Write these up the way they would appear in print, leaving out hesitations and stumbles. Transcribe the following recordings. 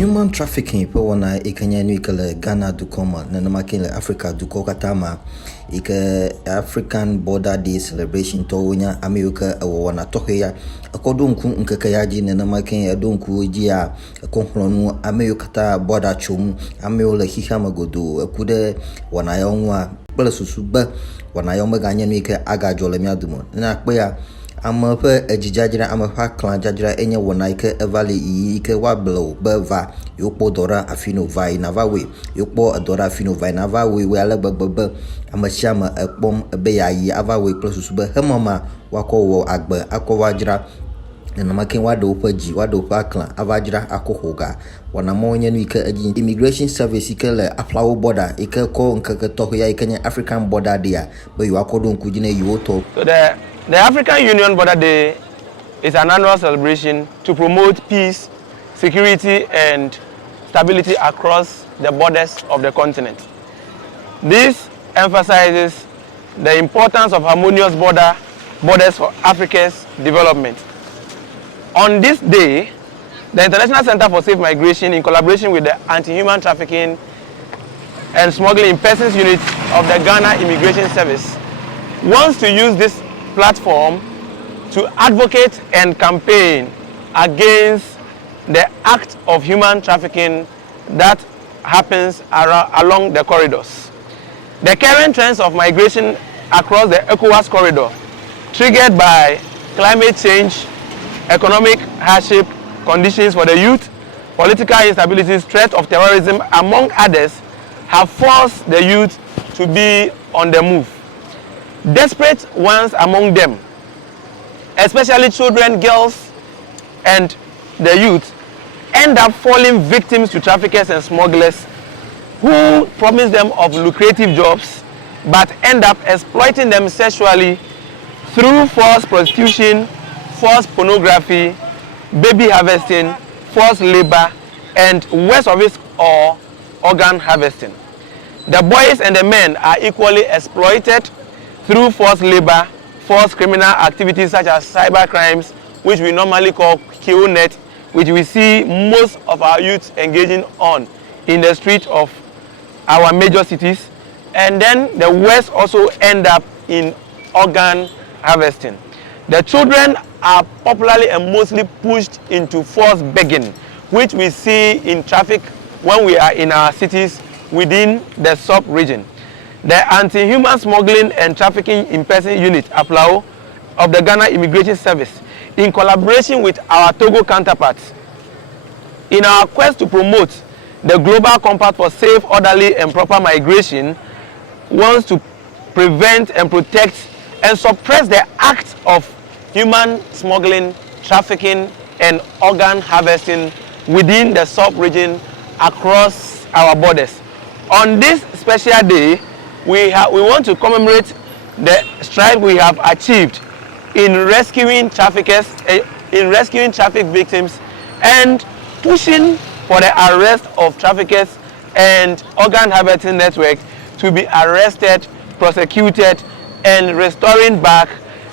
Human trafficking pe wana ikanya ni kala Ghana dukoma na namakile Africa dukoka tama ike African Border Day celebration to wonya America wana toheya akodunku nkakayaji na namakin adunku jia konklonu America ta border chum ameola hihama godo akude wana yonwa bala susuba wana yonba ganya ni ke agajole miadumo na akpeya ama pe ejijajira ama fa clan jajira enye wona ike evale ike wablo beva yokpo dora afino vai navawe yokpo adora afino vai navawe we ala gbagba ama shama ekpom ebe yayi avawe plus sube hemama wakowo agbe akowajira na makin wado paji wado pa clan avajira akohoga wana monye ni ike immigration service ike le Aflao border ike ko nkeke tohya ike African border dia be yakodo nkujine yoto. So the African Union Border Day is an annual celebration to promote peace, security, and stability across the borders of the continent. This emphasizes the importance of harmonious borders for Africa's development. On this day, the International Center for Safe Migration, in collaboration with the Anti-Human Trafficking and Smuggling in Persons Unit of the Ghana Immigration Service, wants to use this platform to advocate and campaign against the act of human trafficking that happens along the corridors. The current trends of migration across the ECOWAS corridor, triggered by climate change, economic hardship, conditions for the youth, political instabilities, threat of terrorism, among others, have forced the youth to be on the move. Desperate ones among them, especially children, girls, and the youth, end up falling victims to traffickers and smugglers who promise them of lucrative jobs but end up exploiting them sexually through forced prostitution, forced pornography, baby harvesting, forced labor, and worst of it all, organ harvesting. The boys and the men are equally exploited through forced labor, forced criminal activities such as cyber crimes, which we normally call KONET, which we see most of our youth engaging on in the streets of our major cities. And then the West also end up in organ harvesting. The children are popularly and mostly pushed into forced begging, which we see in traffic when we are in our cities within the sub-region. The Anti-Human Smuggling and Trafficking in Person Unit, Aflao, of the Ghana Immigration Service, in collaboration with our Togo counterparts, in our quest to promote the Global Compact for Safe, Orderly, and Proper Migration, wants to prevent and protect and suppress the act of human smuggling, trafficking, and organ harvesting within the sub-region across our borders. On this special day, we want to commemorate the strides we have achieved in rescuing traffickers, in rescuing traffic victims, and pushing for the arrest of traffickers and organ harvesting network to be arrested, prosecuted, and restoring back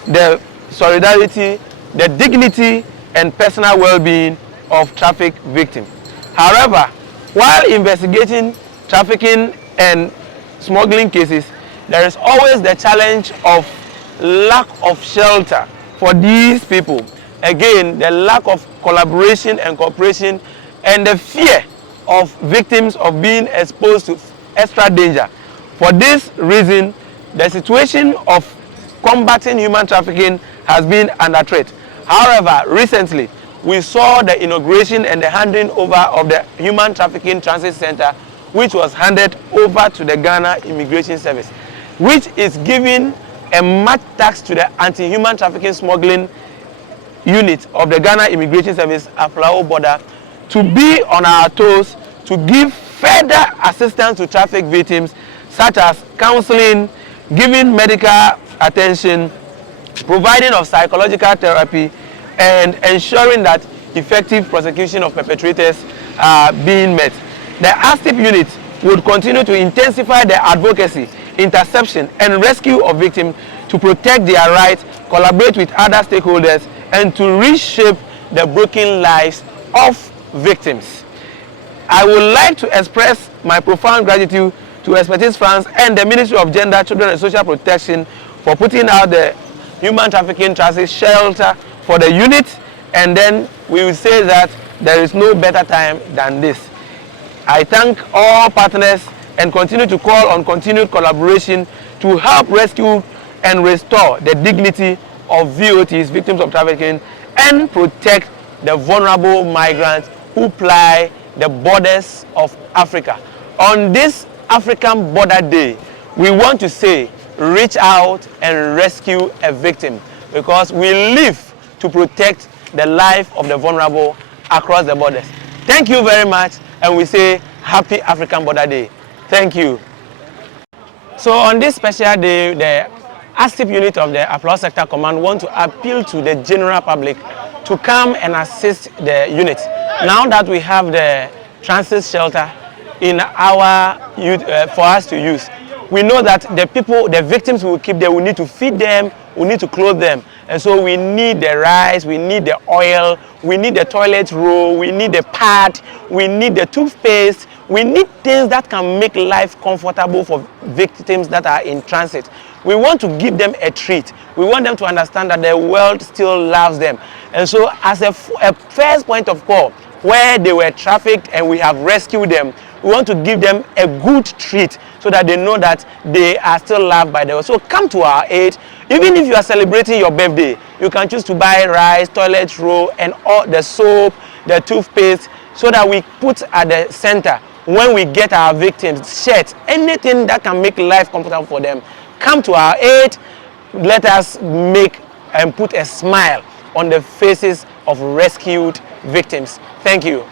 the solidarity, the dignity, and personal well-being of traffic victims. However, while investigating trafficking and smuggling cases, there is always the challenge of lack of shelter for these people. Again, the lack of collaboration and cooperation and the fear of victims of being exposed to extra danger. For this reason, the situation of combating human trafficking has been under threat. However, recently, we saw the inauguration and the handing over of the Human Trafficking Transit Center, which was handed over to the Ghana Immigration Service, which is giving a mad tax to the Anti-Human Trafficking Smuggling Unit of the Ghana Immigration Service, Aflao border, to be on our toes, to give further assistance to traffic victims, such as counseling, giving medical attention, providing of psychological therapy, and ensuring that effective prosecution of perpetrators are being met. The ASTIP unit would continue to intensify the advocacy, interception, and rescue of victims to protect their rights, collaborate with other stakeholders, and to reshape the broken lives of victims. I would like to express my profound gratitude to Expertise France and the Ministry of Gender, Children and Social Protection for putting out the human trafficking transit shelter for the unit, and then we will say that there is no better time than this. I thank all partners and continue to call on continued collaboration to help rescue and restore the dignity of VOTs, victims of trafficking, and protect the vulnerable migrants who ply the borders of Africa. On this African Border Day, we want to say, reach out and rescue a victim, because we live to protect the life of the vulnerable across the borders. Thank you very much, and we say Happy African Border Day. Thank you. So on this special day, the ASTIP unit of the Aflao Sector Command want to appeal to the general public to come and assist the unit. Now that we have the transit shelter in our youth, for us to use, we know that the victims we will keep there, we need to feed them, we need to clothe them. And so we need the rice, we need the oil, we need the toilet roll, we need the pad, we need the toothpaste, we need things that can make life comfortable for victims that are in transit. We want to give them a treat. We want them to understand that the world still loves them. And so as a first point of call, where they were trafficked and we have rescued them, we want to give them a good treat so that they know that they are still loved by the world. So come to our aid. Even if you are celebrating your birthday, you can choose to buy rice, toilet roll, and all the soap, the toothpaste, so that we put at the center when we get our victims, shirts, anything that can make life comfortable for them. Come to our aid. Let us make and put a smile on the faces of rescued victims. Thank you.